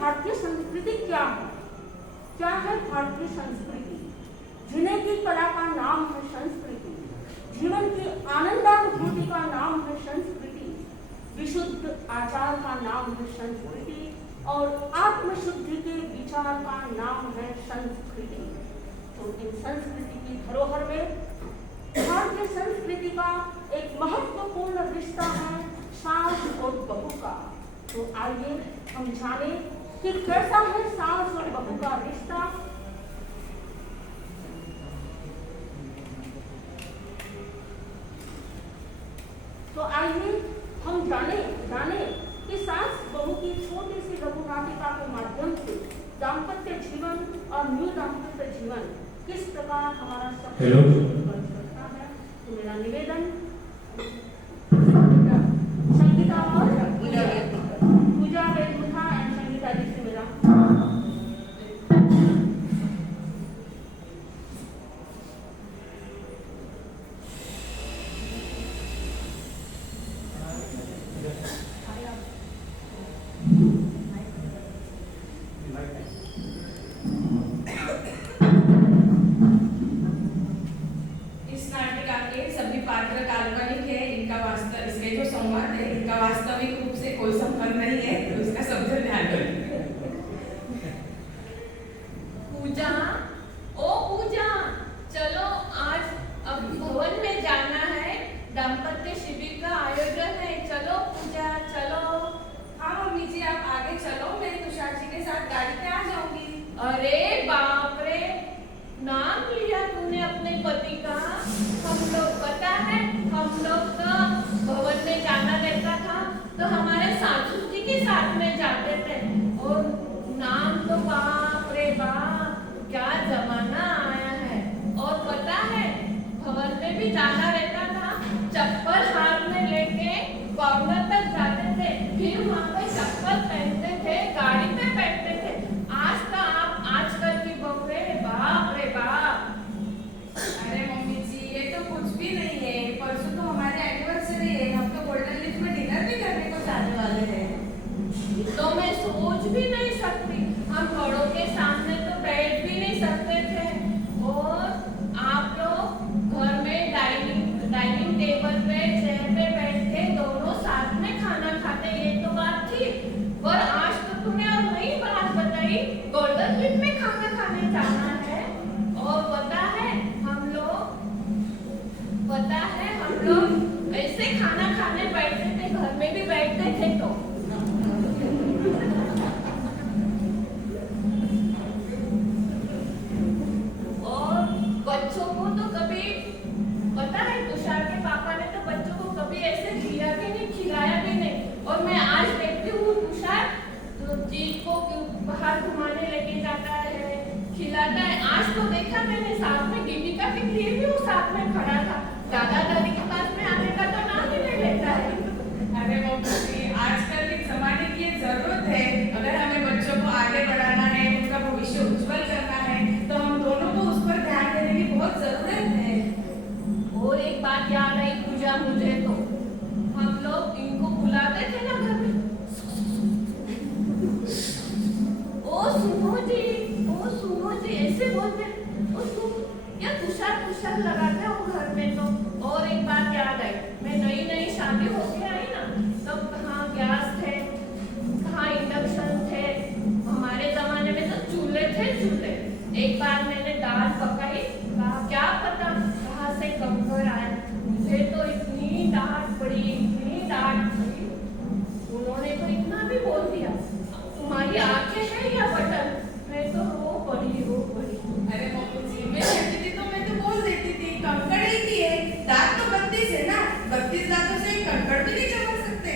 भारतीय संस्कृति क्या है? क्या है भारतीय संस्कृति? जीने की कला का नाम है संस्कृति, जीवन की आनंदानुभूति का नाम है संस्कृति, विशुद्ध आचार का नाम है संस्कृति और आत्मशुद्धि के विचार का नाम है संस्कृति। तो इन संस्कृति की धरोहर में भारतीय संस्कृति का एक महत्वपूर्ण रिश्ता है सास और बहू का। तो आइए हम जाने कि कैसा है सास और बहू का रिश्ता। तो आइए हम जाने कि सास बहू की छोटी सी लघु नाटिका के माध्यम से दाम्पत्य जीवन और न्यू दाम्पत्य जीवन किस प्रकार हमारा सकता है। तो मेरा निवेदन संगीता और पूजा वेदमुथा एंड संगीता जी से मेरा वास्तविक रूप से कोई संबंध नहीं है, तो इसका सबसे ध्यान रखें। पूजा, ओ पूजा, चलो आज अब भवन में जाना है, दाम्पत्य शिविर का आयोजन है। चलो पूजा, चलो। हाँ मम्मी जी, आप आगे चलो, मैं तुषार जी के साथ गाड़ी पे आ जाऊंगी। अरे बाप रे, नाम लिया तूने अपने पति का। हम लोग पता है, हम लोग तो भवन में जाना रहता था तो हमारे सासू जी के साथ में जाते थे। और नाम तो बाप रे बाप, क्या जमाना आया है। और पता है, भवन में भी जाना रहता था, चप्पल हाथ में लेके कॉर्नर तक जाते थे, फिर वहां पे चप्पल पहनते थे, गाड़ी पे बैठते थे। आज तो आप आजकल की बहुएं, बाप रे बाप। अरे मम्मी जी, ये तो कुछ भी नहीं है। परसों तो हमारी एनिवर्सरी है, हम तो गोल्डन लिफ्ट में डिनर भी करने को जाने वाले हैं। तो मैं सोच भी नहीं सकती, हम बड़ों के सामने तो बैठ भी नहीं सकते थे। और आप लोग घर में डाइनिंग टेबल पे, चेयर पे बैठ के दोनों साथ में खाना खाते, ये तो बात थी। पर आज तो तूने और नई बात बताई, गोल्डन लिफ्ट में खाना खाने जाना है। और पता है हम लोग ऐसे खाना खाने बैठते थे, घर में भी बैठते थे। तो और बच्चों को तो कभी, पता है तुषार के पापा ने तो बच्चों को कभी ऐसे खिलाया भी नहीं, खिलाया भी नहीं। और मैं आज देखती हूँ तुषार तो जीत को बाहर घुमाने लेके जाता है, खिलाता है। आज तो देखा मैंने, साथ में दीपिका के लिए भी वो साथ में खड़ा था। दादा दादी के पास में आने का तो नाम ही नहीं लेता है। अरे मम्मी जी, आजकल के जमाने की ये जरूरत है। अगर हमें बच्चों को आगे बढ़ाना है, उनका भविष्य उज्जवल करना है, तो हम दोनों को उस पर ध्यान देने की बहुत जरूरत है। और एक बात याद आई पूजा मुझे, तो हम लोग इनको बुलाते थे ना घर में, ओ सुनो जी ऐसे बोलते, ओ सुनो या तुषार लगाते हो घर में। तो और एक बात याद आई, मैं नई शादी होके आई ना, तब कहाँ गैस थे, कहाँ इंडक्शन थे। हमारे जमाने में तो चूल्हे थे। एक बार मैंने दाल पकाई, कहा क्या पता कहाँ से कंकर आया, मुझे तो इतनी डांट पड़ी। उन्होंने तो इतना भी बोल दिया, तुम्हारी आंखें हैं या बटन। मैं तो रो पड़ी। अरे मम्मी जी, मैं कहती थी तो मैं तो बोल देती थी, कंकड़ ही थी है। दांत तो 32 है ना, 32 दांतों से एक कंकड़ भी नहीं चमक सकते।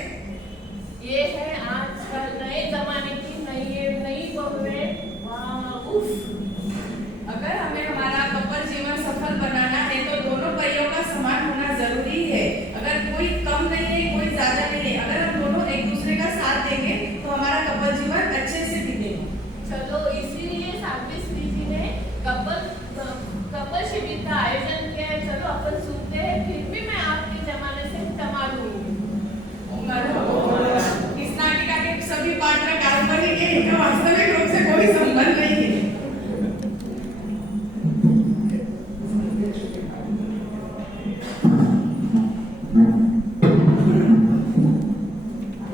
ये है आजकल नए जमाने की नई बहुएं। अगर हमें हमारा कपल जीवन सफल बनाना है तो दोनों परियों का समान होना जरूरी है। अगर कोई कम नहीं है, कोई ज्यादा नहीं है, अगर हम दोनों एक दूसरे का साथ देंगे तो हमारा कपल जीवन अच्छे से बीतेगा। चलो इसीलिए साध्वी श्री जी ने कपल शिविर का आयोजन किया है। चलो अपन सुनते हैं, फिर भी मैं आपके जमाने से क्षमा लूंगी। इस नाटिका के सभी पात्र काल्पनिक है, इनका वास्तविक रूप से कोई संबंध नहीं है।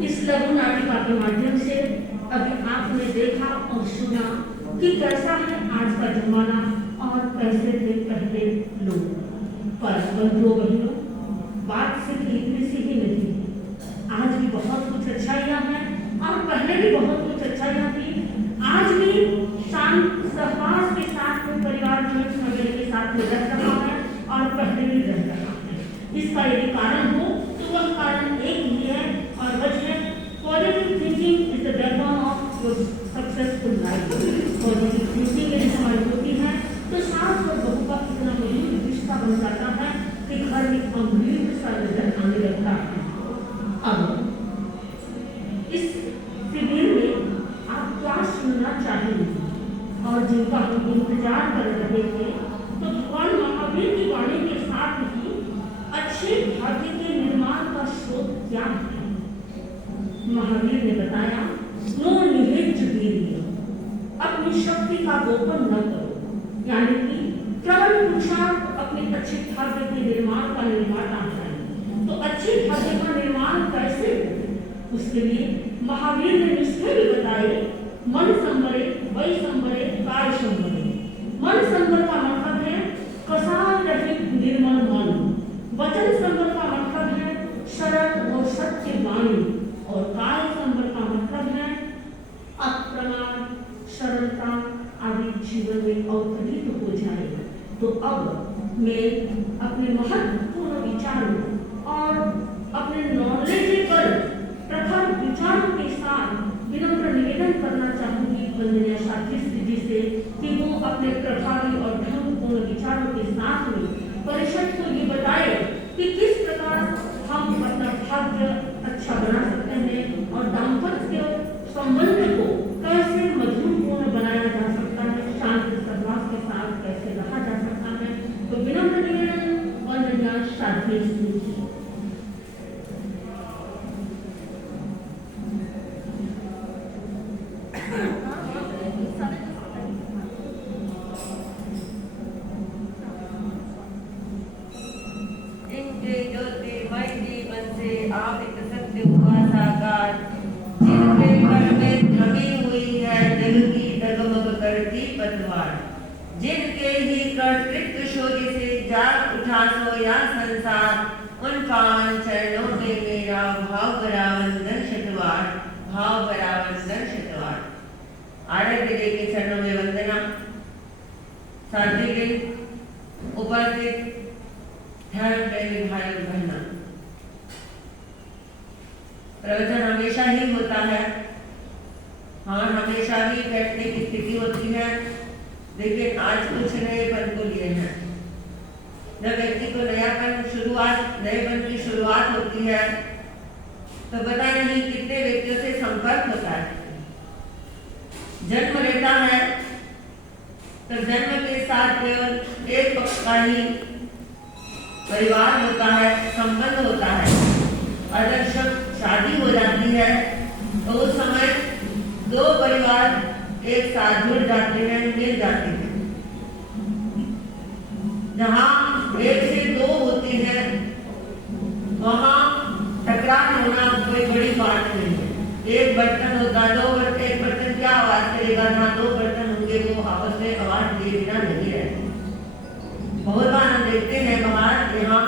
इस लघु नाटिका के माध्यम से अभी आपने देखा और सुना कि कैसा है आज का जमाना और कैसे थे पहले लोग। पर बंधुओं बहनों, बात सिर्फ इतनी सी ही नहीं है। आज भी बहुत कुछ अच्छाइयाँ हैं और पहले भी बहुत कुछ अच्छाइयाँ थी। आज भी शांत सहवास के साथ में परिवार जॉइंट फैमिली के साथ में रह रहा है और पहले भी रह रहा है। इसका यदि कारण हो तो वह कारण एक ही है और वजह positive thinking is the backbone of your successful life. Positive thinking यदि हमारी होती है तो सास और बहू का कितना मजबूत रिश्ता बन जाता है कि घर में गंभीर सा नजर आने लगता है। अब इस शिविर में आप क्या सुनना चाहेंगे और जिनका हम इंतजार कर रहे थे, तो भगवान महावीर की वाणी के साथ ही अच्छे भाग्य के निर्माण का स्रोत क्या है। महावीर ने बताया, नो निहित वीर्य, अपनी शक्ति का गोपन न करो, यानी कि प्रबल पुरुषार्थ अपने अच्छे भाग्य के निर्माण का निर्माता है। तो अच्छे भाग्य का निर्माण कैसे हो, उसके लिए महावीर ने नुस्खे भी बताए। मन संवरे, वै संवरे, काय संवरे। मन संवर का मतलब है कसार रहित निर्मल मन। वचन संवर का मतलब है सरल और सत्य वाणी। और काय संवर का मतलब है अप्रमाण, सरलता आदि जीवन में अवतरित हो जाए। तो अब मैं अपने महत्वपूर्ण विचारों और अपने नॉलेजेबल प्रखर विचारों के साथ विनम्र निवेदन करना चाहूंगी वंदनीय शास्त्री जी से कि वो अपने प्रभावी और ढंगपूर्ण विचारों के साथ में परिषद को ये बताए कि किस प्रकार हम अपना भाग्य अच्छा बना सकते हैं और दाम्पत्य संबंध को कैसे मधुरपूर्ण बनाया जा सकता है, शांत सहवास के साथ कैसे रहा जा सकता है। तो विनम्र निवेदन वंदनीय शास्त्री जी। आप एक सत्य हुआ साकार, जिनके घर में थमी हुई है दिल की डगमग करती पतवार, जिनके ही कर्तृत्व शौर्य से जाग उठा सोया संसार, उन पावन चरणों में मेरा भाव भरा वंदन शतवार, भाव भरा वंदन शतवार। आराध्य देव के चरणों में वंदना। सात्विक उपस्थित धर्म प्रेमी भाई बहना, प्रवचन हमेशा ही होता है, हाँ हमेशा ही बैठने की स्थिति होती है, लेकिन आज कुछ नएपन को लिए हैं। जब व्यक्ति को नएपन की शुरुआत होती है तो पता नहीं कितने व्यक्तियों से संपर्क होता है। जन्म लेता है तो जन्म के साथ केवल एक पक्ष का ही परिवार होता है, संबंध होता है। अगर शादी हो जाती है तो उस समय दो परिवार एक साथ जुड़ जाते हैं, मिल जाते हैं। जहाँ एक से दो होती है वहाँ टकरार होना कोई बड़ी बात नहीं है। एक बर्तन होता है, एक बर्तन क्या आवाज करेगा, जहाँ दो बर्तन होंगे वो आपस में आवाज दिए बिना नहीं रहते। बहुत बार हम देखते हैं बाहर, यहाँ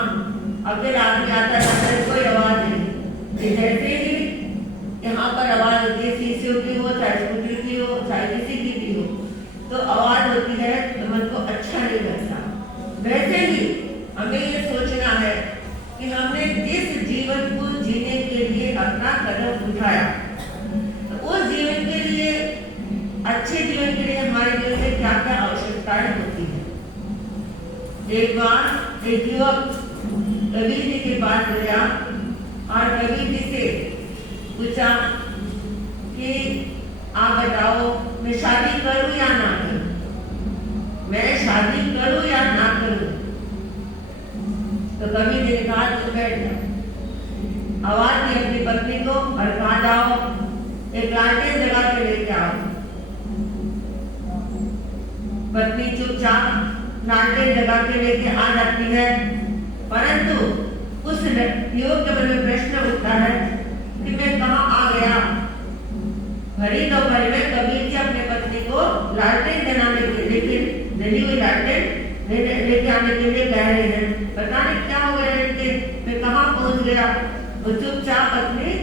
अगर आदमी आता है कोई आवाज नहीं, जैसे ही यहाँ पर आवाज होती है, शीशे की हो चाहे स्कूटर की हो चाहे किसी की भी हो, तो आवाज होती है तो मन को अच्छा नहीं लगता। वैसे ही हमें ये सोचना है कि हमने जिस जीवन को जीने के लिए अपना कदम उठाया, तो उस जीवन के लिए, अच्छे जीवन के लिए हमारे जीवन में क्या क्या आवश्यकताएं होती है। एक बार एक युवक कबीर जी के पास गया और कबीर जी से पूछा कि आप बताओ मैं शादी करूं या ना करूं, मैं शादी करूं या ना करूं। तो कबीर जी ने कहा तुम बैठ जाओ। आवाज दी अपनी पत्नी को और कहा जाओ एक लालटेन जगह पे लेके आओ, पत्नी चुपचाप लालटेन जगा के लेके आ जाती है, परंतु उस युवक के मन में प्रश्न उठता है कि मैं कहाँ आ गया। भरी दोपहर में कबीर जी अपने पत्नी को लालटेन जलाने के लेकिन जली हुई लालटेन लेके आने के लिए कह रहे हैं। पता नहीं क्या हो गया इनके, मैं कहाँ पहुंच गया। वो चुपचाप अपनी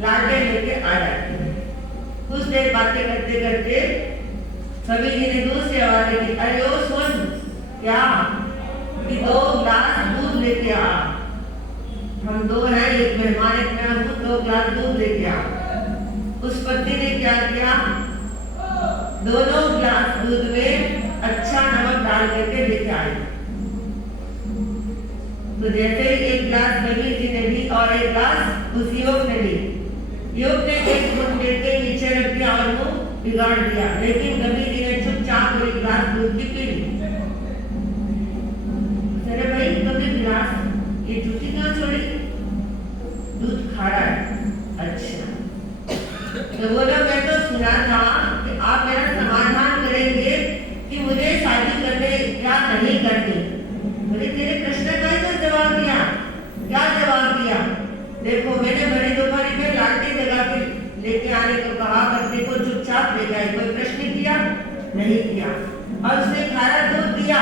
लालटेन लेके आ जाती है। कुछ देर बातें करते करते कबीर जी ने दूर से आवाज दी, अरे ओ सुन, क्या कि 2 गिलास दूध लेके आ। हम 2 हैं, एक मेहमान एक मैं हूँ, 2 गिलास दूध लेके आ। उस पत्नी ने क्या किया, दोनों गिलास दूध में अच्छा नमक डाल करके लेके आई। तो जैसे ही एक गिलास कबीर जी ने ली और एक गिलास उस युवक ने ली, युवक ने एक घूंट लेके नीचे रख दिया और मुंह बिगाड़ दिया, लेकिन कबीर जी ने चुपचाप एक गिलास दूध की पी ली। अरे भाई तुमने गिलास ये जूठी क्यों छोड़ी, दूध खारा है। अच्छा, तो बोला मैं तो सुना था कि आप मेरा समाधान करेंगे कि मुझे शादी करने या नहीं करनी। बोले तेरे प्रश्न का ही जवाब दिया, क्या जवाब दिया। देखो मैंने बड़ी दोपहरी में लालटेन जगा के लेके आने को कहा, करते को चुपचाप ले गए, कोई प्रश्न किया नहीं किया। और उसने खारा दूध दिया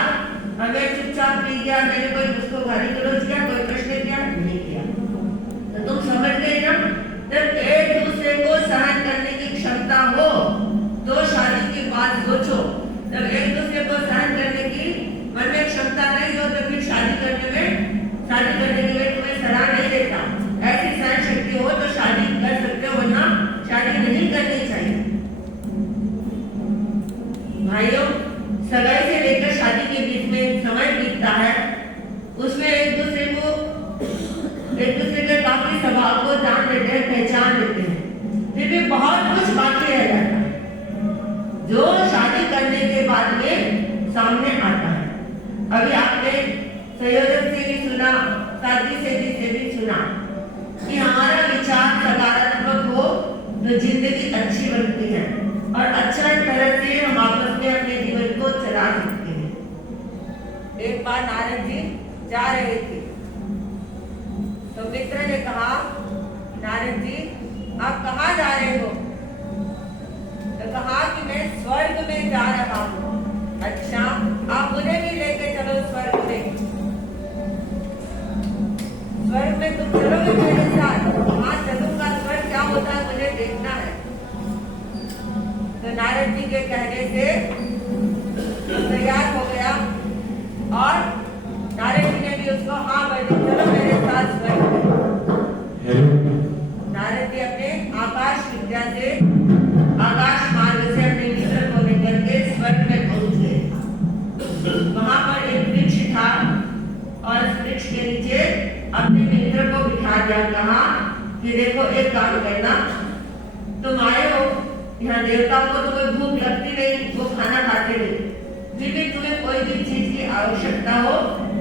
और मैं चुपचाप पी गया, मैंने कोई उसको गाली गलौज किया, कोई प्रश्न किया नहीं किया। तो तुम समझ गए ना, जब एक दूसरे को सहन करने की क्षमता हो तो शादी की बात सोचो। जब एक दूसरे को सहन करने की मन में क्षमता नहीं हो तो फिर शादी करने के लिए तुम्हें सलाह नहीं देता। ऐसी सहन शक्ति हो तो शादी कर सकते हो, वरना शादी नहीं करनी चाहिए। भाइयों, सगाई से लेकर शादी के बीच में समय बीतता है, उसमें एक दूसरे के काफी स्वभाव को जान लेते हैं, पहचान लेते हैं, फिर भी बहुत कुछ बाकी रह जाता है जो शादी करने के बाद में सामने आता है। अभी आपने संयोजक से भी सुना, साथी से भी सुना कि हमारा विचार सकारात्मक हो तो जिंदगी अच्छी बनती है और अच्छा तरह से हम आपस में अपने जीवन को चला सकते हैं। एक बार नारद जी जा रहे थे तो मित्र ने कहा, नारद जी आप कहाँ जा रहे हो। तो कहा कि मैं स्वर्ग में जा रहा हूँ। अच्छा, आप मुझे भी लेके चलो स्वर्ग में। स्वर्ग में तुम चलोगे मेरे साथ। हाँ चलूंगा, स्वर्ग क्या होता है मुझे देखना है। तो नारद जी के कहने से तैयार हो गया और नारद जी ने भी उसको हाँ बोली, चलो मेरे साथ स्वर्ग में। नारद जी अपने आकाश विद्या से, आकाश मार्ग से अपने मित्र को लेकर के स्वर्ग में पहुंच गए। वहां पर एक वृक्ष था और इस वृक्ष के नीचे अपने मित्र को बिठा दिया। कहा कि देखो एक काम करना, तुम आए हो यहाँ, देवताओं को तुम्हें भूख लगती नहीं, वो खाना खाते नहीं, फिर भी तुम्हें कोई भी चीज की आवश्यकता हो,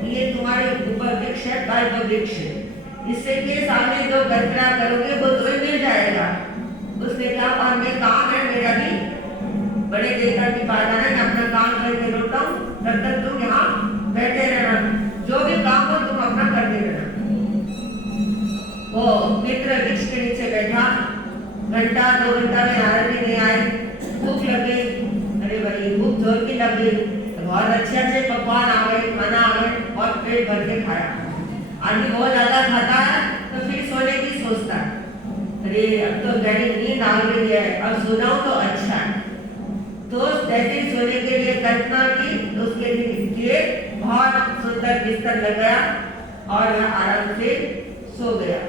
ये तुम्हारे ऊपर वृक्ष है, कल्प वृक्ष, इससे के सामने जो कल्पना करोगे वो तुम्हें मिल जाएगा। उसने कहा और मैं काम है मेरा भी, बड़े देवता की बात है, मैं अपना काम करके लौटा हूँ, तब तक तुम यहाँ बैठे रहना, जो भी काम हो तुम अपना करते रहना। वो मित्र वृक्ष के नीचे बैठा, घंटा 2 घंटा में नारद जी नहीं आए, भूख लग गई। अरे भाई भूख जोर की लग गई, बहुत अच्छे पकवान आ गए, खाना आ गए और पेट भर के खाया। आदमी बहुत ज्यादा खाता है तो फिर सोने की सोचता है, अरे अब तो गहरी नींद आ गई है, अब सोना तो अच्छा है। तो जैसे सोने के लिए कल्पना की तो उसके लिए बहुत सुंदर बिस्तर लगाया और वह आराम से सो गया।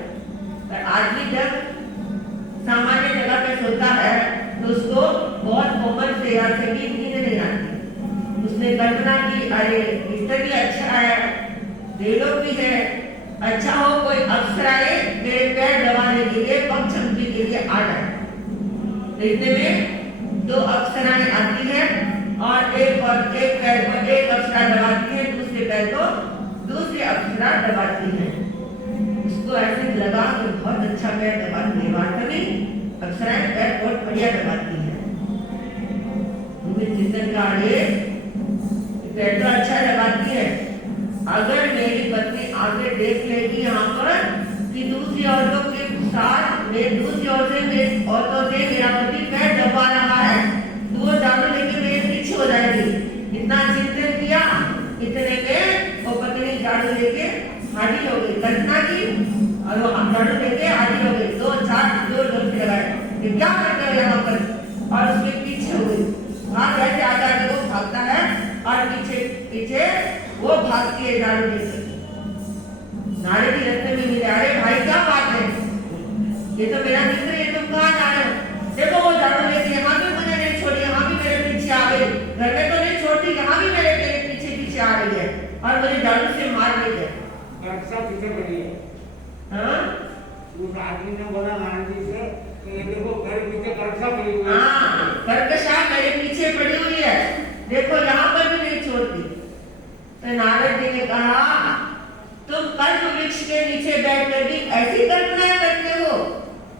पर आदमी जब सामान्य जगह पे सोता है तो उसको बहुत कोमल से या सही नींद नहीं आती। उसने कल्पना की, अरे बिस्तर भी अच्छा है, देवलोक भी है, अच्छा हो कोई अप्सराएं मेरे पैर दबाने के लिए, पग चमकी के लिए आ जाए। इतने में 2 अप्सराएं आती है और एक पैर को एक अप्सरा दबाती है, दूसरे पैर को दूसरी अप्सरा दबाती है। उसको ऐसे लगा कि बहुत अच्छा पैर दबाती है, वास्तव में अप्सराएं पैर बहुत बढ़िया दबाती है। उनके चिंतन का अगर मेरी पत्नी आगे देख लेगी यहाँ पर कि दूसरी औरतों के साथ दूसरी औरतों से मेरा पति पैर दबा रहा है, तो वो झाड़ू लेके मेरे पीछे हो जाएगी। इतना चिंतन किया, इतने में वो पत्नी झाड़ू लेके हाजिर हो गई, कल्पना की और वो झाड़ू लेके हाजिर हो गई। 2-4 जोर से लगाए कि क्या करते हो यहाँ पर, और उसके पीछे हो गई। वहां कैसे आ जाके वो भागता है और पीछे पीछे वो भागती है झाड़ू लेकर। नारे की रस्ते में मिले, अरे भाई क्या बात है, ये तो मेरा मित्र, ये तुम कहाँ जा रहे हो? देखो वो झाड़ू लेके यहाँ भी मुझे नहीं छोड़ी, यहाँ भी मेरे पीछे आ गई, घर में तो नहीं छोड़ती, यहाँ भी मेरे पीछे पीछे आ रही है और मुझे झाड़ू से मार रही है। रक्षा पीछे पड़ी है। हाँ? उस आदमी ने बोला नारायण से कि देखो घर पीछे रक्षा पड़ी हुई है। हाँ, कर्कशा मेरे पीछे पड़ी हुई है, देखो यहाँ पर भी नहीं छोड़ती। तो नारद जी ने कहा, तुम कल्प वृक्ष के नीचे बैठकर भी ऐसी कल्पनाएं करते हो,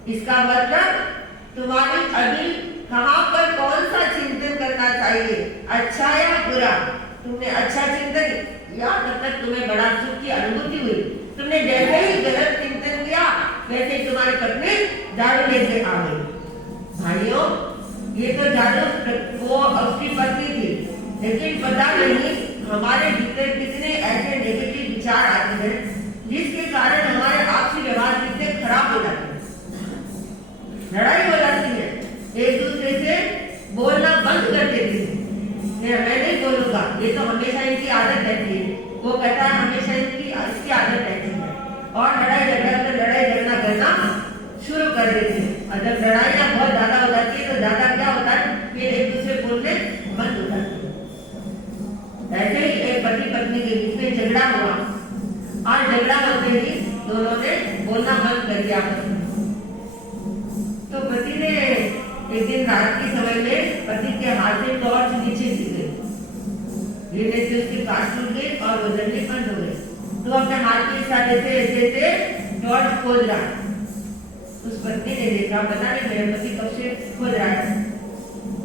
इसका मतलब तुम्हारी अभी कहाँ पर कौन सा चिंतन करना चाहिए, अच्छा या बुरा? तुमने अच्छा चिंतन किया तब तुम्हें बड़ा सुख की अनुभूति हुई, तुमने जैसे ही गलत चिंतन किया वैसे ही तुम्हारी पत्नी झाड़ू लेके आ गई। भाइयों, ये तो झाड़ू वो उसकी पत्नी थी, लेकिन पता नहीं हमारे भीतर कितने ऐसे नेगेटिव विचार आते हैं जिसके कारण हमारे आपसी व्यवहार कितने खराब हो जाते हैं, लड़ाई हो जाती है, एक दूसरे से बोलना बंद कर देते हैं। मैं नहीं बोलूंगा, ये तो हमेशा इनकी आदत रहती है, वो कहता है हमेशा इसकी आदत रहती है, और लड़ाई झगड़ा करना शुरू कर देते हैं। और जब लड़ाइयाँ बहुत ज्यादा हो जाती है तो ज्यादा क्या होता है, फिर एक दूसरे बोलने बंद हो जाते हैं। ऐसे ही एक पति पत्नी के बीच में झगड़ा हुआ और झगड़ा होते ही दोनों ने बोलना बंद कर दिया। तो पति ने एक दिन रात के समय में पति के हाथ से टॉर्च नीचे गिर गई, गिरने से उसकी काट टूट गई और वो जलने बंद हो गई। तो अपने हाथ के इशारे से ऐसे टॉर्च खोज रहा। उस पत्नी ने देखा, पता नहीं मेरे पति कब से खोज रहा है।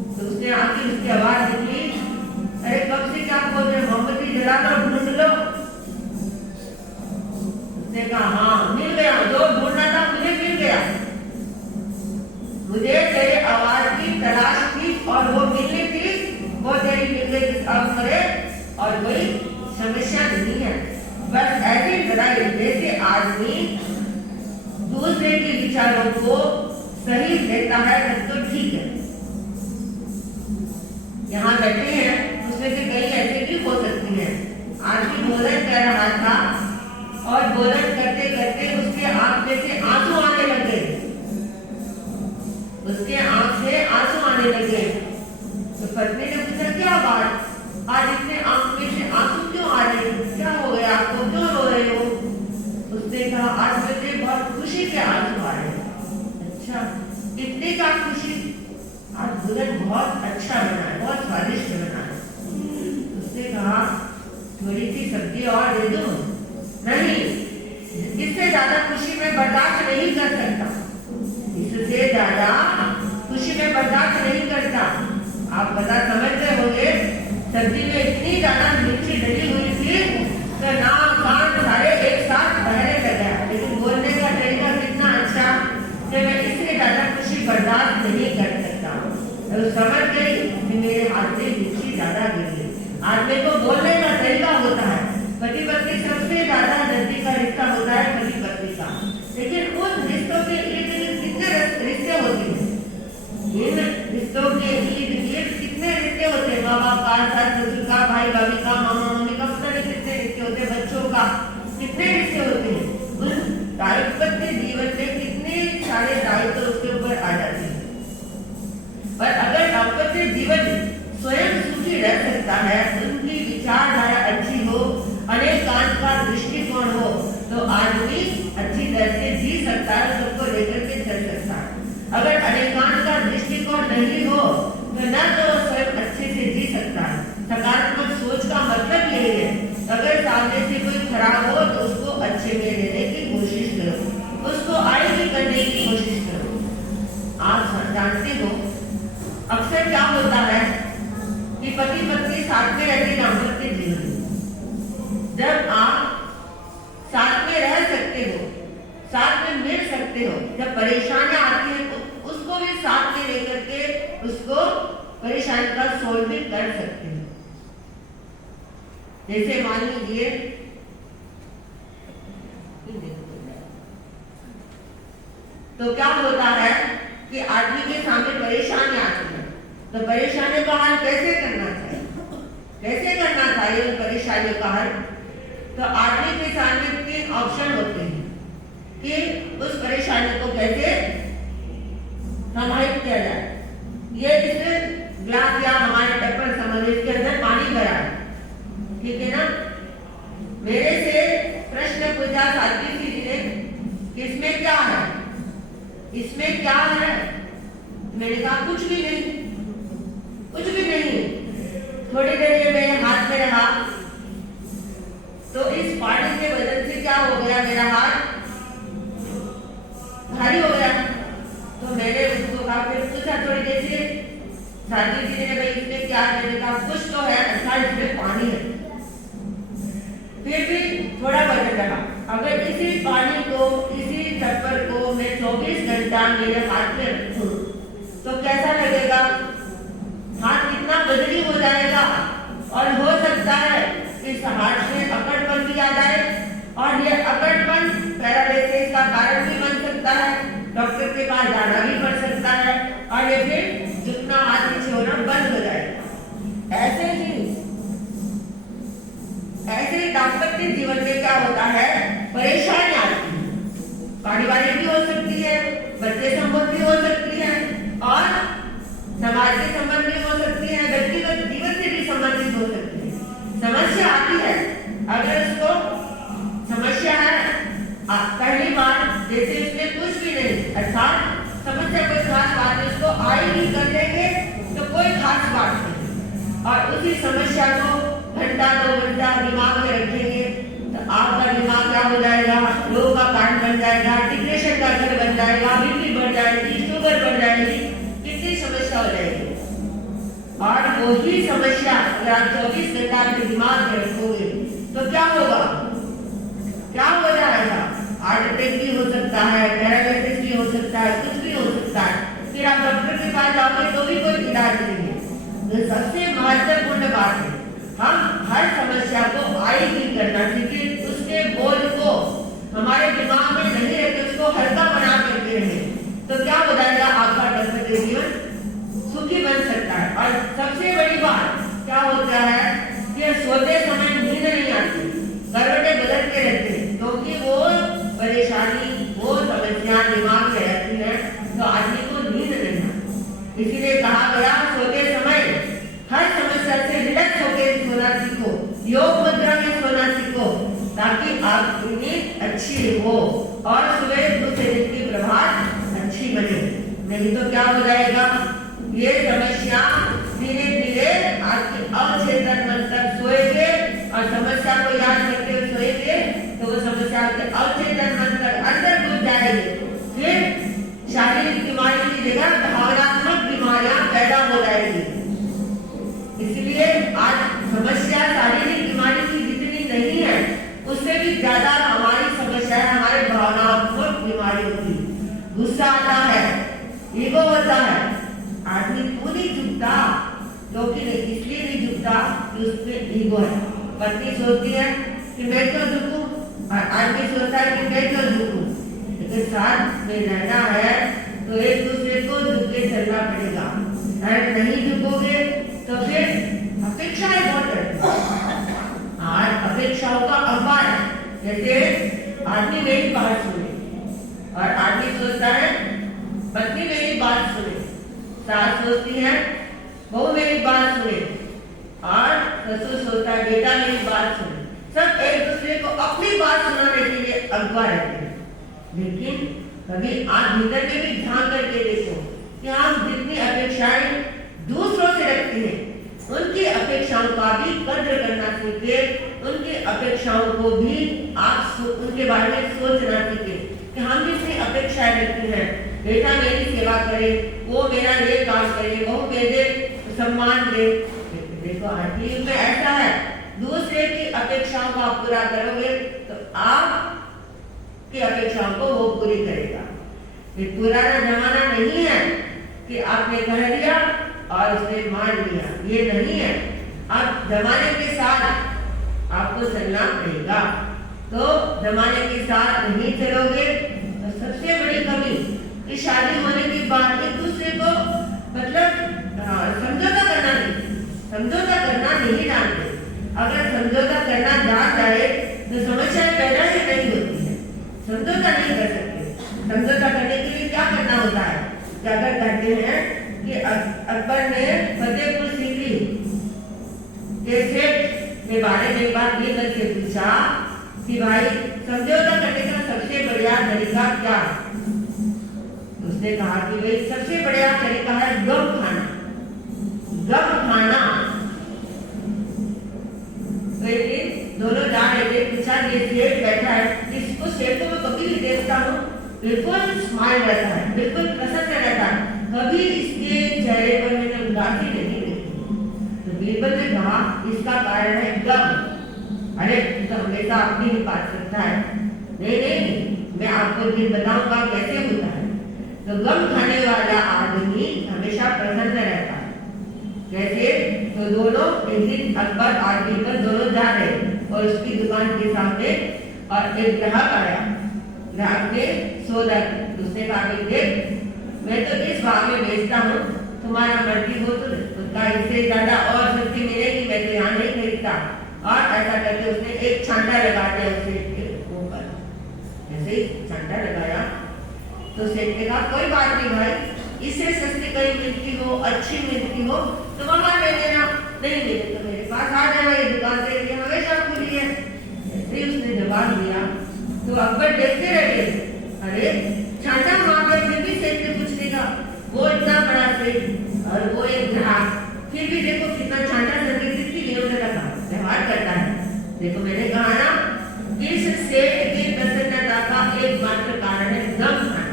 तो उसने आके उसकी आवाज निकली, अरे कब से क्या खोज रहे, मोमबत्ती जला कर ढूंढ लो। उसने कहा हाँ मिल गया, जो ढूंढना था मुझे मिल गया, मुझे तेरे आवाज की तलाश थी और वो मिलनी थी, वो तेरी मिल गई। अब करे और कोई समस्या नहीं है। बस ऐसी लड़ाई जैसे आदमी दूसरे के विचारों को सही लेता है तब तो ठीक है। यहाँ बैठे हैं, उसमें से कई ऐसे भी हो सकती हैं। आदमी भोजन कर रहा था और भोजन करते करते उसके आंख में से आंसू आने लगे, उसके आंख से आंसू आने लगे। तो पत्नी ने पूछा क्या बात, आज इतने आंख में से आंसू क्यों आ रहे, क्या हो गया आपको, क्यों रो रहे हो? उसने कहा आज मुझे बहुत खुशी के आंसू आ रहे हैं। अच्छा, इतनी का खुशी? आज भोजन बहुत अच्छा बना है, बहुत स्वादिष्ट बना है। उसने कहा थोड़ी सी सब्जी और दे दो। नहीं, इससे ज्यादा खुशी में बर्दाश्त नहीं कर सकता, इससे ज्यादा खुशी में बर्दाश्त नहीं करता। आप बता समझते होंगे, सब्जी में इतनी ज्यादा मिर्ची डली हुई थी तो नाक कान सारे एक साथ बहने लगा, लेकिन बोलने का तरीका कितना अच्छा कि मैं इससे ज्यादा खुशी बर्दाश्त नहीं कर सकता। तो समझ गई कि मेरे हाथ में मिर्ची ज्यादा गिरी। आदमी को बोलने का तरीका होता है, पति पत्नी सबसे ज्यादा नजदीक का रिश्ता होता है पति पत्नी का, लेकिन उन रिश्तों के इर्द गिर्द कितने रिश्ते होते हैं, इन रिश्तों के इर्द गिर्द कितने रिश्ते होते हैं, माँ बाप का, सास ससुर का, भाई भाभी का, मामा मम्मी का, पता नहीं कितने रिश्ते होते हैं, बच्चों का कितने रिश्ते होते हैं। उन दायित्व जीवन में कितने सारे दायित्व उसके ऊपर आ जाते हैं। पर अगर दाम्पत्य जीवन स्वयं सुखी रह सकता है, उनकी विचारधारा अच्छी हो, अनेकांत का दृष्टिकोण हो, तो आदमी अच्छी तरह से जी सकता है, सबको लेकर के चल सकता है। अगर अनेकांत का दृष्टिकोण नहीं हो तो न तो स्वयं अच्छे से जी सकता है। सकारात्मक सोच का मतलब यही है, अगर सामने से कोई खराब हो तो उसको अच्छे में लेने की कोशिश करो, उसको आगे करने की कोशिश करो। आप जानते हो अक्सर क्या होता है कि पति पत्नी साथ में रहते दाम्पत्य जीवन, जब आप साथ में रह सकते हो, साथ में मिल सकते हो, जब परेशानियां आती हैं तो उसको भी साथ में लेकर के उसको परेशानी का सोल्व भी कर सकते हो। जैसे मान लीजिए तो क्या होता है कि आदमी के सामने परेशानी आती है, तो परेशानी का हल कैसे करना चाहिए, कैसे करना चाहिए उन परेशानियों का हल? तो आदमी के सामने 3 ऑप्शन होते हैं कि उस परेशानी को कैसे समाहित किया जाए। ये इस ग्लास या हमारे टप्पर समझ, इसके अंदर पानी भरा है, ठीक है ना। मेरे से प्रश्न पूछा साथी जी ने कि इसमें क्या है, इसमें क्या है? मैंने कहा कुछ भी नहीं, कुछ भी नहीं। थोड़ी देर ये मेरे हाथ में रहा तो इस पानी के वजन से क्या हो गया, मेरा हाथ भारी हो गया। तो मैंने उसको कहा, फिर पूछा थोड़ी देर से साथी जी ने, भाई इसमें क्या है? मैंने कहा कुछ तो है, अच्छा इसमें पानी है। फिर भी थोड़ा वजन रहा। अगर इसी पानी को, इसी टप्पर को मैं 24 घंटा मेरे हाथ में रखूं तो कैसा लगेगा? हाथ कितना बदली हो जाएगा। और हो सकता है इस हाथ में अकड़पन भी आ जाए, और ये अकड़पन पैरालिसिस का कारण भी बन सकता है, डॉक्टर के पास जाना भी पड़ सकता है, और ये फिर जितना हाथ नीचे होना बंद हो जाएगा। ऐसे दाम्पत्य जीवन में क्या होता है, परेशानी आती है, पारिवारिक भी हो सकती है, बच्चे संबंध भी हो सकती है, और समाज के संबंध भी हो सकती है, व्यक्तिगत जीवन से भी संबंधित हो सकती है। समस्या आती है, अगर उसको समस्या है पहली बार, जैसे इसमें कुछ भी नहीं, अर्थात समस्या कोई खास बात नहीं, उसको आई भी कर देंगे तो कोई खास बात नहीं, और उसी समस्या को घंटा 2 घंटा दिमाग में रखेंगे तो आपका दिमाग क्या हो जाएगा, रोग का कारण बन जाएगा, डिप्रेशन का घर बन जाएगा, बीपी बढ़ जाएगी, शुगर बढ़ जाएगी, कितनी समस्या हो जाएगी। और वही समस्या अगर आप 24 घंटा अपने दिमाग में रखोगे तो क्या होगा, क्या हो जाएगा? हार्ट अटैक भी हो सकता है, पैरालिसिस भी हो सकता है, कुछ भी हो सकता है। फिर आप डॉक्टर के पास जाओगे तो भी कोई इलाज नहीं है। तो सबसे महत्वपूर्ण बात है, हम हर समस्या को आई फील करना सीखे, उसके बोझ को हमारे दिमाग में नहीं रखे, उसको हल्का बना करके रहे, तो क्या हो जाएगा, आपका दाम्पत्य जीवन सुखी बन सकता है। और सबसे बड़ी बात क्या होता है कि सोते समय नींद नहीं आती, करवटें बदलते रहते हैं, क्योंकि वो परेशानी, वो समस्या दिमाग में रहती है, तो आदमी को नींद नहीं आती। इसीलिए कहा गया सोते समय हर समस्या से रिलैक्स होकर सोना सीखो, योग मुद्रा में सोना सीखो, ताकि आपकी नींद अच्छी हो और सुबह दूसरे दिन की प्रभात अच्छी बने। नहीं तो क्या हो जाएगा, ये समस्या धीरे धीरे आपके अवचेतन मन तक सोएंगे, और समस्या को याद करके सोएंगे तो वो समस्या आपके अवचेतन मन तक अंदर घुस जाएगी। फिर शारीरिक बीमारी की जगह भावनात्मक बीमारियां पैदा हो जाएगी। इसलिए आज समस्या शारीरिक बीमारी की जितनी नहीं है, उससे भी ज्यादा हमारी समस्या है हमारे भावनात्मक बीमारी होती है। गुस्सा आता है, ईगो होता है, आदमी क्यों नहीं झुकता, क्योंकि इसलिए नहीं झुकता कि उसमें ईगो है। पत्नी सोचती है कि मैं क्यों झुकूं, और आदमी सोचता है कि मैं क्यों झुकूं। लेकिन साथ में रहना है तो एक दूसरे को झुक के चलना पड़ेगा। अगर नहीं झुकोगे तो फिर अपेक्षाएं बहुत रहती हैं। आज अपेक्षाओं का अभाव है। जैसे आदमी मेरी बात सुने, और आदमी सोचता है पत्नी मेरी बात सुने, सास सोचती है बहू मेरी बात सुने, और ससुर सोचता है बेटा मेरी बात सुने। सब एक दूसरे को अपनी बात सुनाने के लिए अगवा रहते हैं। लेकिन कभी आप भीतर में भी ध्यान करके देखो कि हम जितनी अपेक्षाएं दूसरों से रखते हैं, उनकी अपेक्षाओं का भी कद्र करना सीखे, उनकी अपेक्षाओं को भी आप उनके बारे में सोचना सीखे कि हम जितनी अपेक्षाएं रखते हैं, बेटा मेरी सेवा करे, वो मेरा ये काम करे, वो मेरे सम्मान दे। देखो आखिर में ऐसा है दूसरे की अपेक्षाओं को आप पूरा करोगे तो आपकी अपेक्षाओं को वो पूरी करेगा। ये पुराना जमाना नहीं है कि आपने कह दिया और उसने मान लिया, ये नहीं है। अब जमाने के साथ आपको चलना पड़ेगा। तो जमाने के साथ नहीं चलोगे तो सबसे बड़ी कमी कि शादी होने के बाद एक दूसरे को मतलब समझौता करना नहीं जानते। अगर समझौता करना जान जाए तो समस्याएं पैदा ही नहीं होती है। समझौता नहीं कर सकते। समझौता करने के लिए क्या करना होता है? ज्यादा कहते हैं कि अकबर ने फतेहपुर सीकरी के सेठ के बारे में बात ये करके पूछा कि भाई समझौता करने का सबसे बढ़िया तरीका क्या है? उसने कहा कि भाई सबसे बढ़िया तरीका है गम खाना। गम खाना। तो दोनों जा रहे थे, पूछा ये सेठ बैठा है, इसको सेठ को मैं कभी भी देखता हूँ बिल्कुल स्माइल रहता है, बिल्कुल प्रसन्न रहता है, कभी इसके चेहरे पर मैंने उदासी नहीं देखी। तो बीरबल ने कहा इसका कारण है गम। अरे तो हमेशा अपनी ही बात करता है। नहीं, मैं आपको ये बताऊंगा कैसे होता है। तो गम खाने वाला आदमी हमेशा प्रसन्न रहता है। कैसे? तो दोनों एक दिन अकबर और बीरबल दोनों जा रहे और उसकी दुकान के सामने और एक ग्राहक आया। ग्राहक ने सौदा, उसने कहा देख मैं तो इस भाव में बेचता हूँ, तुम्हारा मर्जी हो तो उसका इससे ज्यादा और सस्ती मिलेगी, मैं तो यहाँ नहीं खरीदता। और ऐसा करके उसने एक छांटा लगा दिया उसके ऊपर। ऐसे ही छांटा लगाया तो सेठ ने कहा कोई बात नहीं भाई, इससे सस्ती कहीं मिलती हो, अच्छी मिलती हो तो मंगा ले लेना, नहीं मिले तो मेरे पास आ जाना, ये दुकान तेरे लिए हमेशा खुली है। ऐसे ही उसने जवाब दिया। तो अकबर देखते रह गए। अरे छांटा मांगा फिर भी सेठ ने कुछ नहीं कहा। वो इतना बड़ा सेठ और वो एक ग्राहक, फिर भी देखो कितना छांटा करके कितनी विनम्रता का व्यवहार करता है। देखो मैंने कहा ना, इस सेठ की प्रसन्नता का एकमात्र कारण है गम खाना।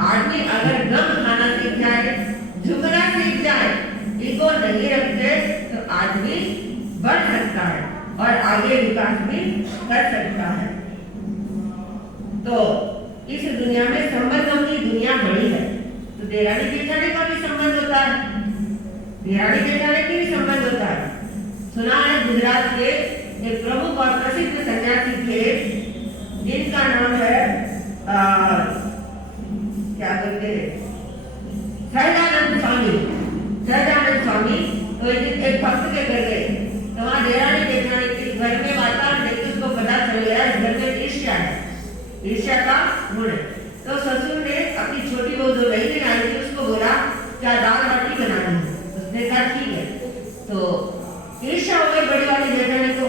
आदमी अगर गम खाना सीख जाए, झुकना सीख जाए, ईगो नहीं रखते तो आदमी बढ़ सकता है और आगे विकास भी कर सकता है। तो इस दुनिया में संबंधों की दुनिया बड़ी है। तो देरानी जेठानी का भी संबंध होता है, देरानी जेठानी की भी संबंध होता है। सुना है गुजरात के एक प्रमुख और प्रसिद्ध सन्यासी थे जिनका नाम है क्या कहते हैं, सहजानंद स्वामी। सहजानंद स्वामी तो एक भक्त के घर गए, तो वहाँ देरानी जेठानी के घर में वातावरण देख के उसको पता चल गया इस घर में ईर्ष्या है, ईर्ष्या का गुण है। तो ससुर ने अपनी छोटी बहू जो नहीं आई थी उसको बोला क्या दाल बाटी बनानी है? उसने कहा ठीक है। तो ईर्ष्या हो गई बड़ी वाली जेठानी को,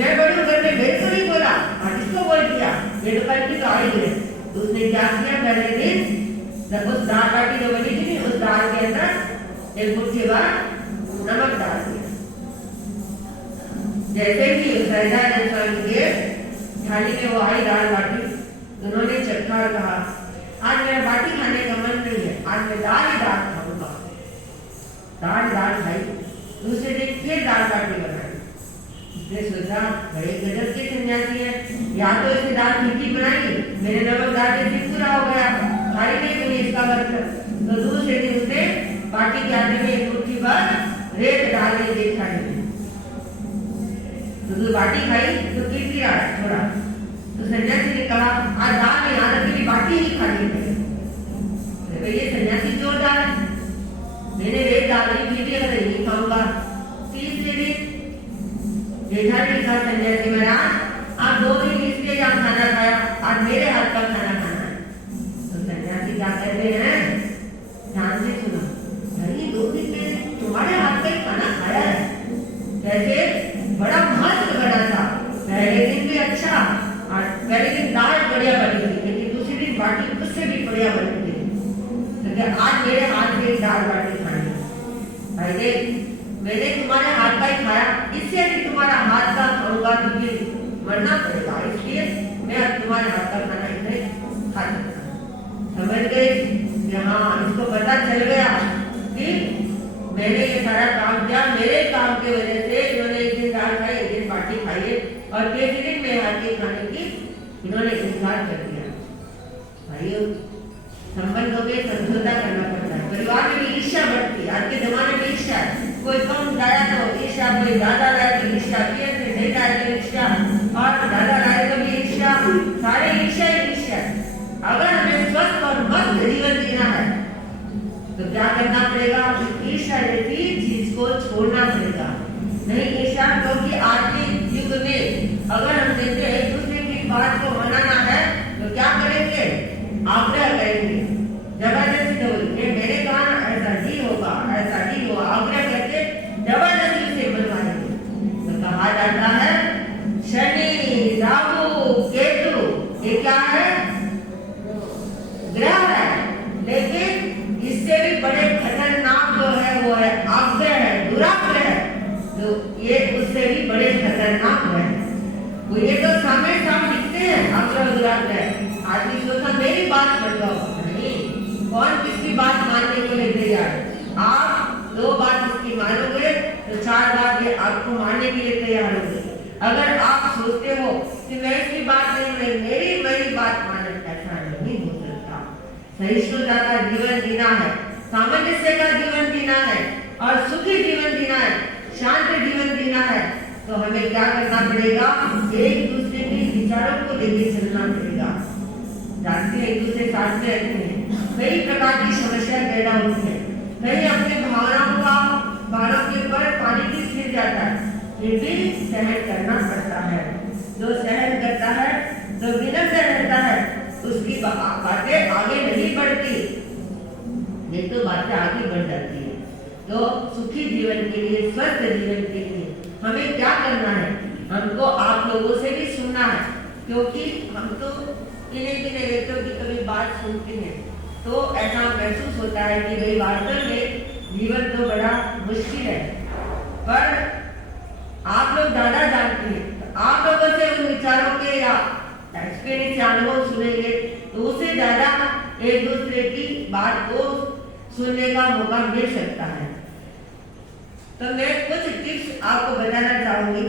मैं बड़ी घर में भेज तो नहीं बोला और इसको बोल दिया, ये तो कल की तो आई है। तो उसने क्या किया, पहले दिन जब उस दाल बाटी जो बनी थी उस दाल के अंदर एक मुट्ठी भर नमक डाल दिया। जैसे कि सहजानंद स्वामी के थाली में वो आई दाल बाटी, उन्होंने चखा और कहा आज मेरा बाटी खाने का मन नहीं है, आज मैं दाल ही दाल खाऊंगा। दाल खाई। दूसरे दिन फिर दाल बाटी बनाई। उसने सोचा बड़े गजब के सन्यासी है, या तो इसे दाल मीठी बनाई, मेरे नमक दाल के दिन पूरा हो गया, खाई नहीं बनी इसका मतलब। तो दूसरे दिन उसने बाटी के आटे में एक मुट्ठी भर रेत डालने की खाई। तो बाटी खाई तो किरकिरा थोड़ा। तो सन्यासी ने कहा आज दाल नहीं, आज अकेली बाटी ही खानी है। तो ये सन्यासी जोरदार है, मैंने रेत डाली फिर भी अगर नहीं खाऊंगा। तीसरे दिन जेठानी ने कहा सन्यासी महाराज आप 2 दिन इसलिए यहाँ खाना खाया, आज मेरे हाथ का खाना खाना है। तो सन्यासी क्या कहते हैं, ध्यान से सुनो, भाई 2 दिन में तुम्हारे हाथ का ही खाना खाया है। कैसे? बड़ा मस्त बना था, पहले दिन भी अच्छा और पहले दिन दाल बढ़िया बनी थी, लेकिन दूसरे दिन बाटी उससे भी बढ़िया बनी थी। तो आज मेरे हाथ से दाल बाटी खानी। भाई देख मैंने तुम्हारे हाथ का ही खाया, इससे भी तुम्हारा हाथ का खाऊंगा तो फिर मरना पड़ेगा, इसलिए मैं अब तुम्हारे हाथ का खाना इसलिए खा सकता। समझ गए? यहाँ इसको पता चल गया कि मैंने ये सारा काम किया, मेरे काम की वजह से इन्होंने एक दिन दाल खाई, एक दिन बाटी खाइए, और तीसरे दिन में हाथी खाने की इन्होंने इनकार कर दिया। भाइयों, संबंधों में समझौता करना पड़ता है। परिवार में भी ईर्ष्या बढ़ती है। आज के जमाने में ईर्ष्या, कोई कम लाया तो ईर्ष्या, कोई ज्यादा लाया तो ईर्ष्या, पेट से नहीं लाया तो ईर्ष्या, और ज्यादा लाए तो भी ईर्ष्या, सारे ईर्ष्या ही ईर्ष्या। अगर हमें स्वस्थ और मस्त जीवन जीना है तो क्या करना पड़ेगा? ईर्ष्या जैसी चीज को छोड़ना पड़ेगा। नहीं ईर्ष्या, क्योंकि आज के युग में अगर हम देखते हैं एक दूसरे की बात को मनाना है तो क्या करेंगे? आग्रह करेंगे, जबरदस्ती बोलेंगे, मैंने कहा ना ऐसा ही होगा, ऐसा ही होगा, आग्रह करके जबरदस्ती से मनवाएंगे। तो कहा जाता है शनि, राहु, केतु, ये क्या है? ग्रह है, लेकिन इससे भी बड़े खतरनाक जो है वो है आग्रह है, दुराग्रह है। तो ये उससे भी बड़े खतरनाक है। वो ये तो सामने सामने दिखते हैं, आग्रह दुराग्रह। आदमी सोचता मेरी बात मान लो, नहीं, कौन किसकी बात मानने के लिए तैयार? आप 2 बात इसकी मानोगे तो 4 बात ये आपको मानने के लिए तैयार होगी। अगर आप सोचते हो कि मैं इसकी बात नहीं, मेरी बात माने, ऐसा नहीं हो सकता। सहिष्णुता का जीवन जीना है, सामंजस्य का जीवन जीना है, और सुखी जीवन जीना है, शांत जीवन जीना है, तो हमें क्या करना पड़ेगा? एक दूसरे के विचारों को लेकर चलना पड़ेगा। जानते हैं एक दूसरे साथ में रहते हैं, कई प्रकार की समस्या पैदा होती है, कहीं अपने भावनाओं के ऊपर पानी भी फिर जाता है, फिर भी सहन करना पड़ता है। जो सहन करता है, जो विनम्र रहता है, उसकी बातें आगे नहीं बढ़ती, नहीं तो बातें आगे बढ़ जाती है। तो सुखी जीवन के लिए, स्वस्थ जीवन के लिए हमें क्या करना है? हमको आप लोगों से भी सुनना है, क्योंकि हम तो गिने व्यक्तियों की कभी बात सुनते हैं तो ऐसा महसूस होता है कि भाई वास्तव में जीवन तो बड़ा मुश्किल है। पर आप लोग ज्यादा जानते हैं, आप लोगों से उन विचारों के या एक्सपीरियंस या अनुभव सुनेंगे तो उससे ज्यादा एक दूसरे की बात को सुनने का मौका मिल सकता है। तो मैं कुछ टिप्स आपको बताना चाहूंगी।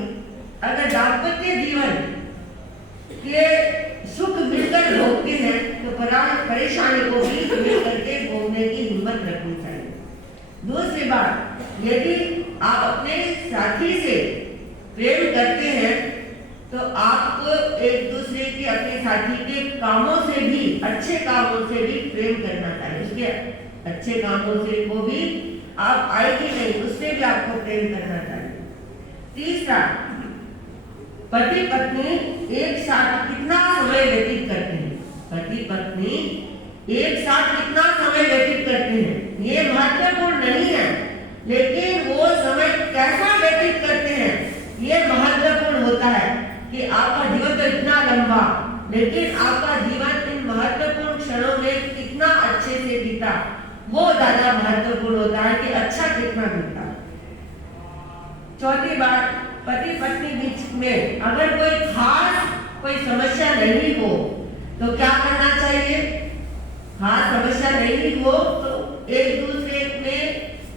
अगर दाम्पत्य जीवन के सुख मिलकर भोगते हैं तो परेशानी को भी मिलकर के भोगने की हिम्मत रखनी चाहिए। दूसरी बात, यदि आप अपने साथी से प्रेम करते हैं तो आपको एक दूसरे के, अपने साथी के कामों से भी, अच्छे कामों से भी प्रेम करना चाहिए। उसके अच्छे कामों से को भी आप आए कि नहीं, उससे भी आपको प्रेम करना चाहिए। तीसरा, पति पत्नी एक साथ कितना समय व्यतीत करते हैं? पति पत्नी एक साथ कितना समय व्यतीत करते हैं ये महत्वपूर्ण नहीं है, लेकिन वो समय कैसा व्यतीत करते हैं ये महत्वपूर्ण होता है। कि आपका जीवन तो इतना लंबा, लेकिन आपका जीवन इन महत्वपूर्ण क्षणों में कितना अच्छे से बीता, वो ज्यादा महत्वपूर्ण होता है कि अच्छा कितना बीता। चौथी बात, पति पत्नी बीच में अगर कोई समस्या नहीं हो तो क्या करना चाहिए? हाँ, समस्या नहीं हो तो एक दूसरे में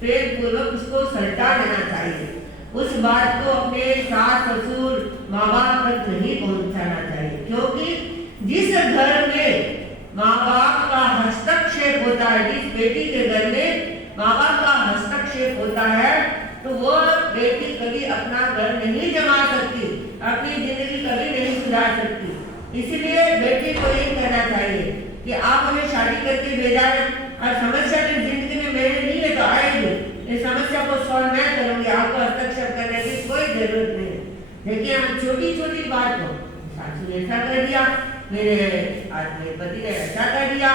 प्रेम पूर्वक उसको सल्टा देना चाहिए। उस बात को अपने सास ससुर माँ बाप तक नहीं पहुंचाना चाहिए, क्योंकि जिस घर में माँ बाप का हस्तक्षेप होता है, जिस बेटी के घर में माँ बाप का हस्तक्षेप होता है, तो वो बेटी कभी अपना घर नहीं जमा सकती, अपनी जिंदगी कभी नहीं सुधार सकती। इसलिए बेटी को ये कहना चाहिए कि आप हमें शादी करके भेजा है और समस्या की जिंदगी में मेरे नहीं है तो आएगी, इस समस्या को सॉल्व मैं करूंगी, आपको हस्तक्षेप करने की कोई जरूरत नहीं है। देखिए, हम छोटी छोटी बात को, सासू ने ऐसा कर दिया, मेरे आज मेरे पति ने ऐसा कर दिया,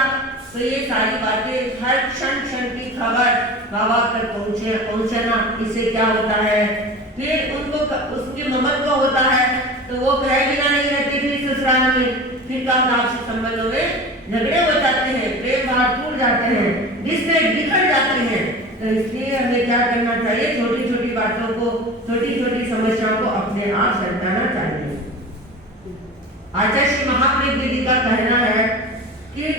तो ये सारी बातें हर क्षण की खबर माँ बाप तक पहुँचना, इससे क्या होता है? फिर उनको उसकी ममत्व होता है तो वो कहे बिना नहीं रहती, फिर ससुराल में फिर का आपसी संबंधों में झगड़े हो जाते हैं, प्रेम भाव टूट जाते हैं, रिश्ते बिखर जाते हैं। तो इसलिए हमें क्या करना चाहिए? छोटी छोटी बातों को, छोटी छोटी समस्याओं को अपने आप सुलझाना चाहिए। आचार्य श्री महाप्रीत जी का कहना है कि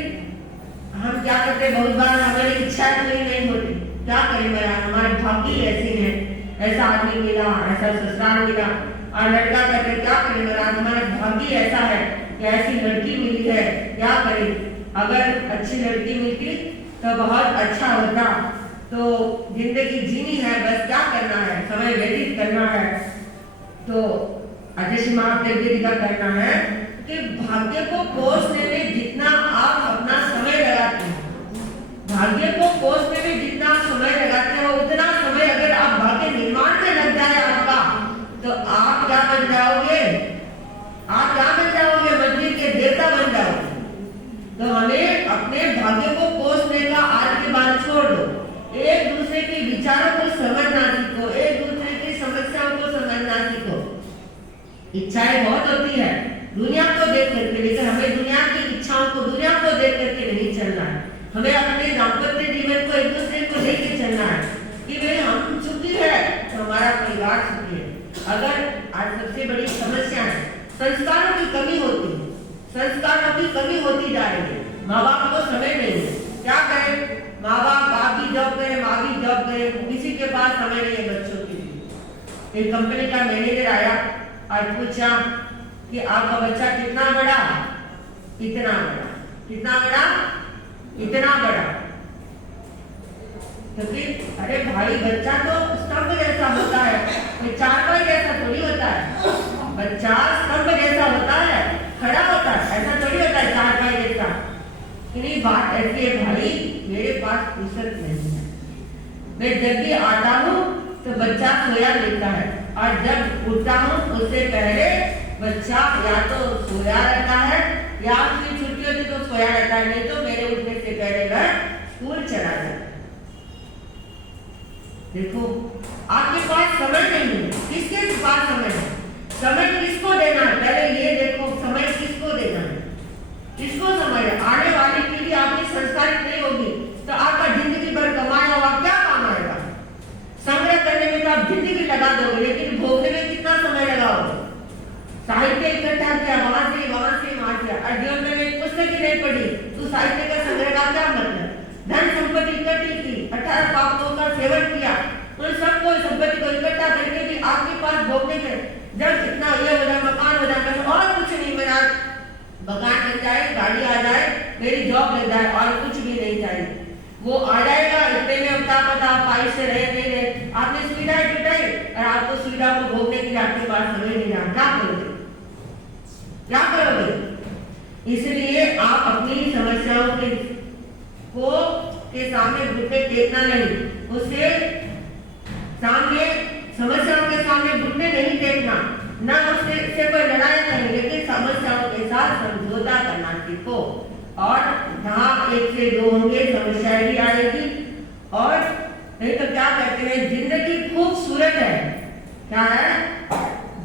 हम क्या करते, बहुत बार हमारी इच्छा पूरी नहीं होती, क्या करें, हमारे भाग्य ऐसे हैं, ऐसा आदमी मिला, ऐसा ससुराल मिला, और लड़का कहते क्या करें महाराज, हमारा भाग्य ऐसा है कि ऐसी लड़की मिली है, क्या करें। अगर अच्छी लड़की मिलती तो बहुत अच्छा होता, तो जिंदगी जीनी है, बस क्या करना है, समय व्यतीत करना है। तो आदेश महादेव जी का कहना है कि भाग्य को कोसने में जितना आप अपना समय लगाते हैं, भाग्य को कोसने में जितना समय लगाते हो, उतना समय अगर आप भाग्य निर्माण में लग जाए आपका, तो आप क्या बन जाओगे, आप क्या बन जाओगे, मंदिर के देवता बन जाओगे। तो हमें अपने भाग्य को कोसने का आज के बाद छोड़ दो, एक दूसरे के विचारों को समझना सीखो, एक दूसरे की समस्याओं को समझना सीखो। इच्छाएं बहुत होती है दुनिया को देख करके, लेकिन हमें दुनिया की इच्छाओं को, दुनिया को देख करके नहीं चलना है। हमें अपने दाम्पत्य जीवन को एक दूसरे को लेकर चलना है कि भाई हम सुखी है तो हमारा परिवार सुखी है। अगर आज सबसे बड़ी समस्या है संस्कारों की कमी होती है, संस्कारों की कमी होती जा रही है, माँ बाप को समय नहीं है, क्या करें, माँ बाप भी जॉब करें, माँ भी जॉब करें, किसी के पास समय नहीं है बच्चों के लिए। एक कंपनी का मैनेजर आया और पूछा कि आपका बच्चा कितना बड़ा, इतना बड़ा, कितना बड़ा, इतना बड़ा। तो फिर अरे भाई बच्चा तो स्तंभ जैसा होता है, कोई चारपाई जैसा थोड़ी होता है, बच्चा स्तंभ जैसा होता है, खड़ा होता है, ऐसा थोड़ी होता है चारपाई जैसा। नहीं, बात ऐसी है भाई, मेरे पास फुर्सत नहीं है, मैं जब भी आता हूँ तो बच्चा सोया लेता है, और जब उठता हूँ उससे पहले बच्चा या तो सोया रहता है या उसकी छुट्टी होती तो सोया रहता है, नहीं तो मेरे उठने से पहले वह स्कूल चला जाता है। देखो आपके पास समय नहीं है, किसके पास समय है, समय किसको देना है, पहले ये देखो समय किसको देना है, किसको समय है। आने वाली पीढ़ी आपकी संस्कारित नहीं होगी तो आपका जिंदगी भर कमाया हुआ क्या काम आएगा। संग्रह करने में तो आप जिंदगी लगा दोगे, लेकिन भोगने में कितना समय लगाओगे। साहित्य इकट्ठा किया, वहां से वहां किया, और जीवन में एक पुस्तक ही नहीं पढ़ी तो साहित्य का संग्रह का क्या मतलब। धन संपत्ति इकट्ठी की, 18 पापों का सेवन किया, उन सबको संपत्ति को इकट्ठा करके भी आपके पास भोगने के जब इतना ये हो जाए, मकान हो जाए, और कुछ नहीं मिला, मकान बन जाए, गाड़ी आ जाए, मेरी जॉब लग जाए, और कुछ भी नहीं चाहिए, वो आ जाएगा। इतने में अब क्या पता आप पाई से रहे नहीं रहे, आपने सुविधाएं जुटाई और आपको सुविधा को भोगने के लिए आपके पास समय नहीं रहा, क्या करोगे, क्या करोगे। इसलिए आप अपनी समस्याओं के सामने घुटने टेकना नहीं, उसके सामने समस्याओं के सामने घुटने नहीं टेकना, ना उससे कोई लड़ाई नहीं, लेकिन समस्याओं के साथ समझौता करना सीखो। और जहाँ एक से दो होंगे समस्याएं भी आएगी, और नहीं तो क्या कहते हैं, जिंदगी खूबसूरत है, क्या है,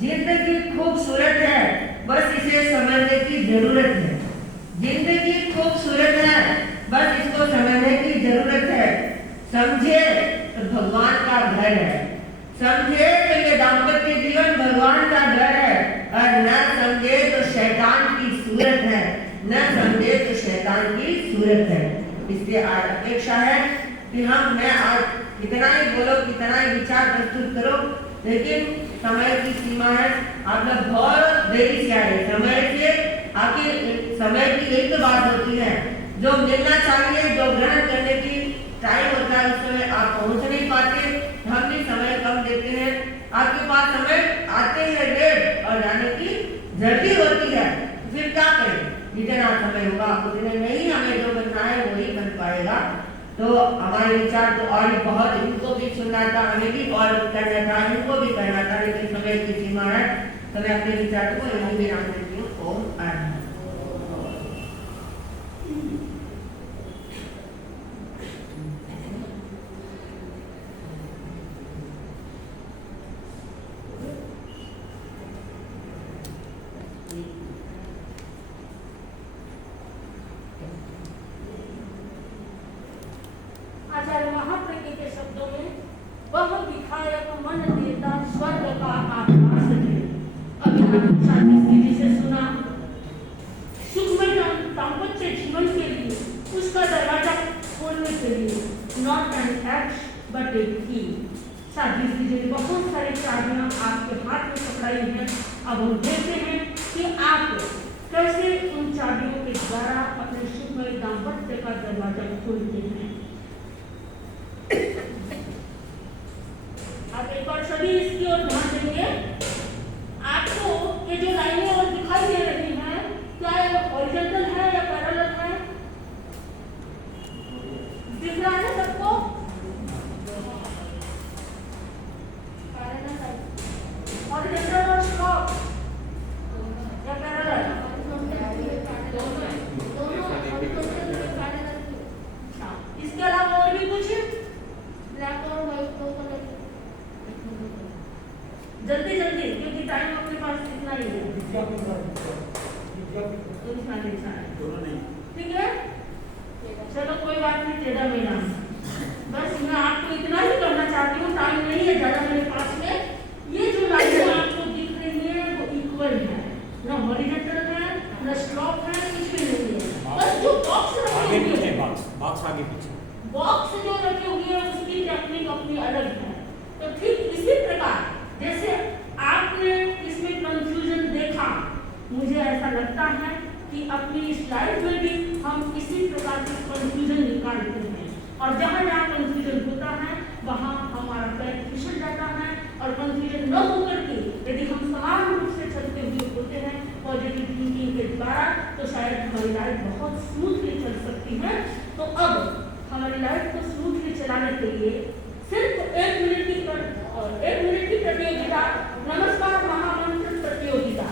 जिंदगी खूबसूरत है, बस इसे समझने की जरूरत है। जिंदगी खूबसूरत है, बस इसको समझने की जरूरत है। समझे तो भगवान का घर है, समझे तो ये दाम्पत्य जीवन भगवान का घर है, और न समझे तो शैतान की सूरत है, न समझे तो शैतान की सूरत है। इसलिए आज अपेक्षा है कि मैं आज कितना ही बोलो, कितना ही विचार प्रस्तुत करो, लेकिन समय की सीमा है। आप लोग बहुत देरी से आए, समय से आखिर समय की एक तो बात होती है, जो मिलना चाहिए, जो ग्रहण करने की टाइम होता है, उस समय आप पहुंच नहीं पाते, हम भी समय कम देते हैं। आपके पास समय आते हैं लेट और जाने की जल्दी होती है, फिर क्या करें, जितना समय होगा उतने नहीं, हमें जो बनना है वही बन पाएगा। तो हमारे विचार तो और बहुत, इनको भी सुनना था, हमें भी और करना था, इनको भी करना था, लेकिन समय की सीमा है, तो मैं अपने विचार को यही विराम देती हूँ। ओम आनंद। आचार्य महाप्रज्ञ के शब्दों में वह विधायक मन देता स्वर्ग का आभास है। अभी आपने स्थिति से सुना, सुखमय दाम्पत्य जीवन के लिए उसका दरवाजा खोलने के लिए नॉट एन एक्ट बट ए की शादी कीजिए। बहुत सारी चाबियां आपके हाथ में पकड़ाई हैं। अब हम देखते हैं कि आप कैसे उन चाबियों के द्वारा अपने सुखमय दाम्पत्य का दरवाजा खोलते हैं। आप एक बार सभी इसकी ओर ध्यान देंगे। आपको ये जो लाइनें और दिखाई दे रही हैं, क्या ये हॉरिजॉन्टल है या पैरेलल है? दिख रहा है सबको? हॉरिजॉन्टल और स्लॉप या पैरेलल? इसके अलावा और भी कुछ? ब्लैक और व्हाइट दो कलर। जल्दी जल्दी, क्योंकि टाइम अपने पास इतना ही है। ठीक है, चलो कोई बात नहीं, टेढ़ा मेढ़ा। बस मैं आपको इतना ही करना चाहती हूँ, टाइम नहीं है ज़्यादा मेरे पास में। ये जो लाइनें आपको दिख रही है वो इक्वल है, ना हॉरिजॉन्टल है ना स्लॉप है, कुछ भी नहीं है। बस जो बॉक्स रखे हुए हैं, बॉक्स आगे पीछे, बॉक्स जो रखे हुए हैं उसकी टेक्निक अपनी अलग है। तो ठीक इसी प्रकार जैसे आपने इसमें कंफ्यूजन देखा, मुझे ऐसा लगता है कि अपनी स्लाइड में भी हम इसी प्रकार के कंफ्यूजन निकालते हैं, और जहाँ जहाँ कंफ्यूजन होता है वहाँ हमारा पैर फिसल जाता है, और कंफ्यूजन न होकर के यदि हम समान रूप से चलते हुए होते हैं पॉजिटिव थिंकिंग के द्वारा, तो शायद हमारी लाइफ बहुत स्मूथली चल सकती है। तो अब हमारी लाइफ को स्मूथली चलाने के लिए सिर्फ 1 मिनट की प्रतियोगिता, नमस्कार महामंत्र प्रतियोगिता।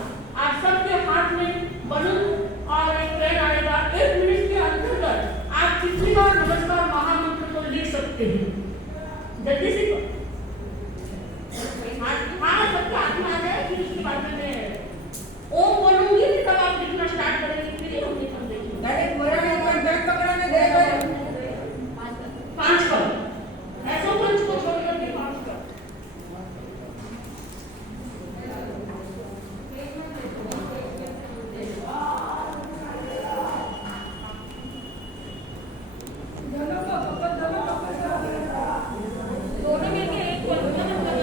आप सबके हाथ में बलून और एक पेन आएगा। 1 मिनट के अंतर्गत आप कितनी बार नमस्कार महामंत्र को लिख सकते हैं? जल्दी से हाँ, सबके हाथ में आ जाए। फिर उसके बाद में मैं ओम बोलूंगी, तब आप लिखना स्टार्ट करेंगे, फिर हम लिखेंगे। 5 करो, ऐसा पंच को छोड़ करके 5 करो। दोनों मिलके एक पंच डबल